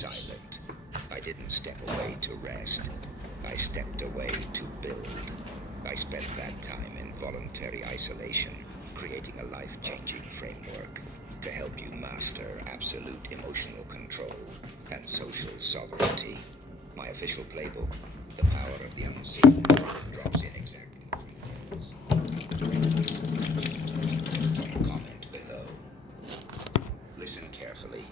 silent. I didn't step away to rest. I stepped away to build. I spent that time in voluntary isolation, creating a life-changing framework to help you master absolute emotional control and social sovereignty. My official playbook, The Power of the Unseen, drops in exactly 3 minutes. Comment below. Listen carefully,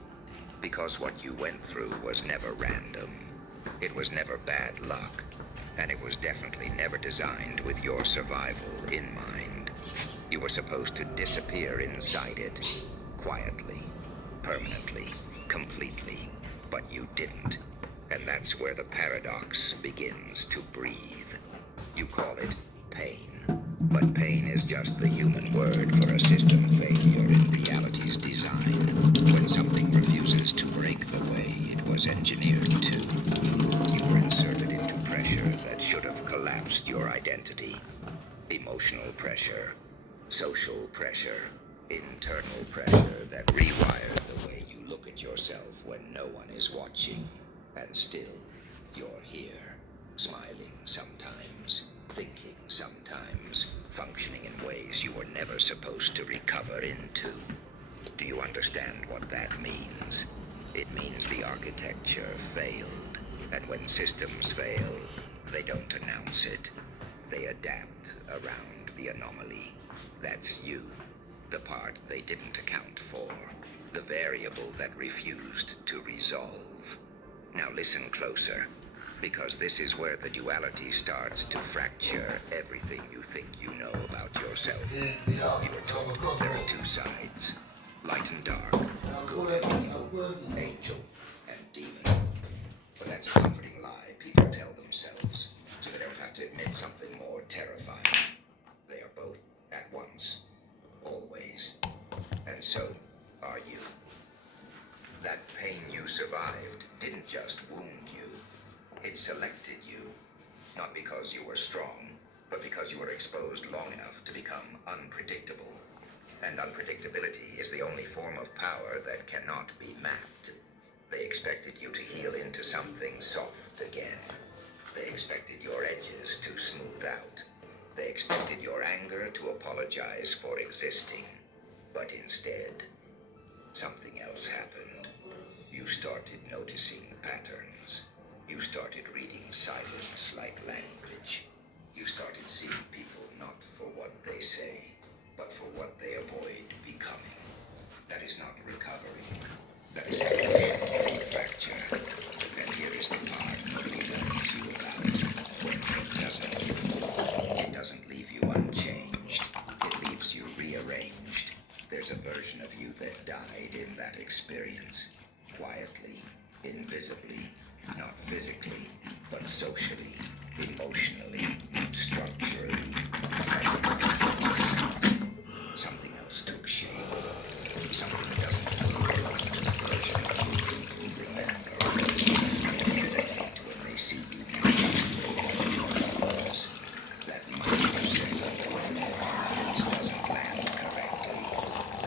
because what you went through was never random. It was never bad luck, and it was definitely never designed with your survival in mind. You were supposed to disappear inside it, quietly, permanently, completely, but you didn't. And that's where the paradox begins to breathe. You call it pain, but pain is just the human word for a system failure in reality's design. When something refuses to break the way it was engineered to, you were inserted into pressure that should have collapsed your identity. Emotional pressure, social pressure, internal pressure that rewired the way you look at yourself when no one is watching. And still, you're here, smiling sometimes, thinking sometimes, functioning in ways you were never supposed to recover into. Do you understand what that means? It means the architecture failed, and when systems fail, they don't announce it. They adapt around the anomaly. That's you, the part they didn't account for, the variable that refused to resolve. Now listen closer, because this is where the duality starts to fracture everything you think you know about yourself. You were taught there are 2 sides, light and dark, good and evil, angel and demon. But that's a comforting lie people tell themselves, so they don't have to admit something more terrifying. They are both at once, always. And so are you. That pain you survived didn't just wound you. It selected you. Not because you were strong, but because you were exposed long enough to become unpredictable. And unpredictability is the only form of power that cannot be mapped. They expected you to heal into something soft again. They expected your edges to smooth out. They expected your anger to apologize for existing. But instead, something else happened. You started noticing patterns. You started reading silence like language. You started seeing people not for what they say, but for what they avoid becoming. That is not recovery. That is evolutionary fracture. And here is the part nobody warns you about. When it doesn't kill you, it doesn't leave you unchanged. It leaves you rearranged. There's a version of you that died in that experience. Quietly, invisibly, not physically, but socially, emotionally, structurally, and in its place. Something else took shape. Something that doesn't feel like the version of you people remember. They hesitate when they see you because that mindset when their minds doesn't land correctly.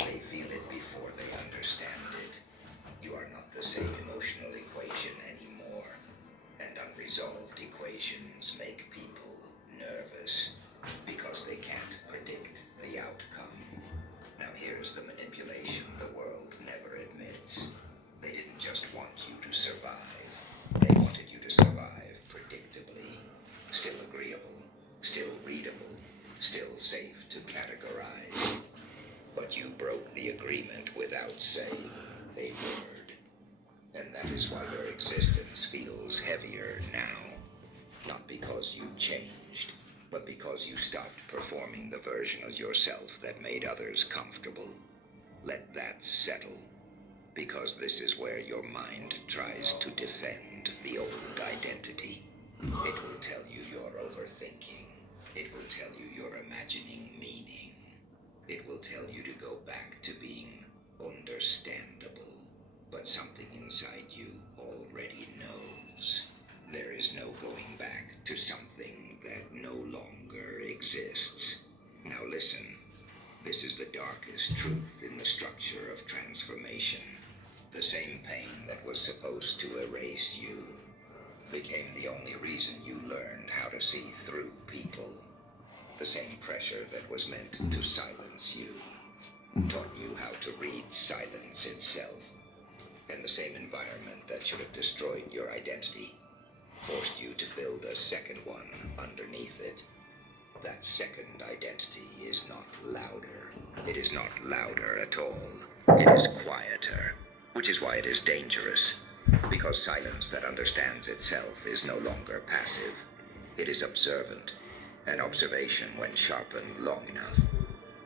They feel it before they understand it. You are not the same emotional equation anymore, and unresolved equations make people nervous because they can't predict the outcome. Now here's the manipulation the world never admits. They didn't just want you to survive. They wanted you to survive predictably, still agreeable, still readable, still safe to categorize. But you broke the agreement without saying a word. And that is why your existence feels heavier now. Not because you changed, but because you stopped performing the version of yourself that made others comfortable. Let that settle, because this is where your mind tries to defend the old identity. It will tell you you're overthinking. It will tell you you're imagining meaning. It will tell you to go back to being understandable. But something inside you already knows. There is no going back to something that no longer exists. Now listen, this is the darkest truth in the structure of transformation. The same pain that was supposed to erase you became the only reason you learned how to see through people. The same pressure that was meant to silence you taught you how to read silence itself. And the same environment that should have destroyed your identity forced you to build a second one underneath it. That second identity is not louder. It is not louder at all. It is quieter, which is why it is dangerous. Because silence that understands itself is no longer passive. It is observant. And observation, when sharpened long enough,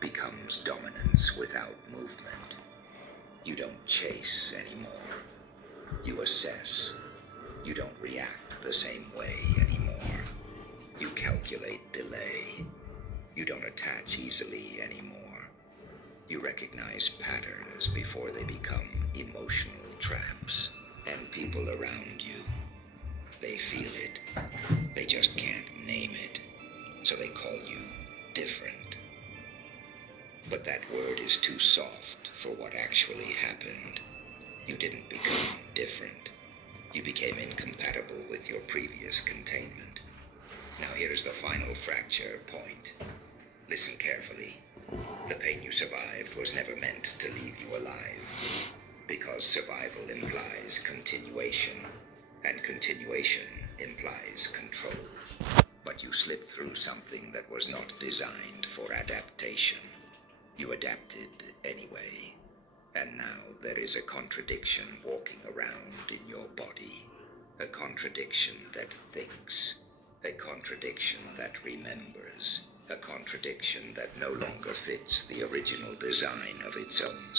becomes dominance without movement. You don't chase anymore. You assess. You don't react the same way anymore. You calculate delay. You don't attach easily anymore. You recognize patterns before they become emotional traps. And people around you, they feel it. They just can't name it. So they call you different. But that word is too soft for what actually happened. You didn't become different. You became incompatible with your previous containment. Now here's the final fracture point. Listen carefully. The pain you survived was never meant to leave you alive. Because survival implies continuation, and continuation implies control. But you slipped through something that was not designed for adaptation. You adapted anyway. And now there is a contradiction walking around in your body. A contradiction that thinks. A contradiction that remembers. A contradiction that no longer fits the original design of its own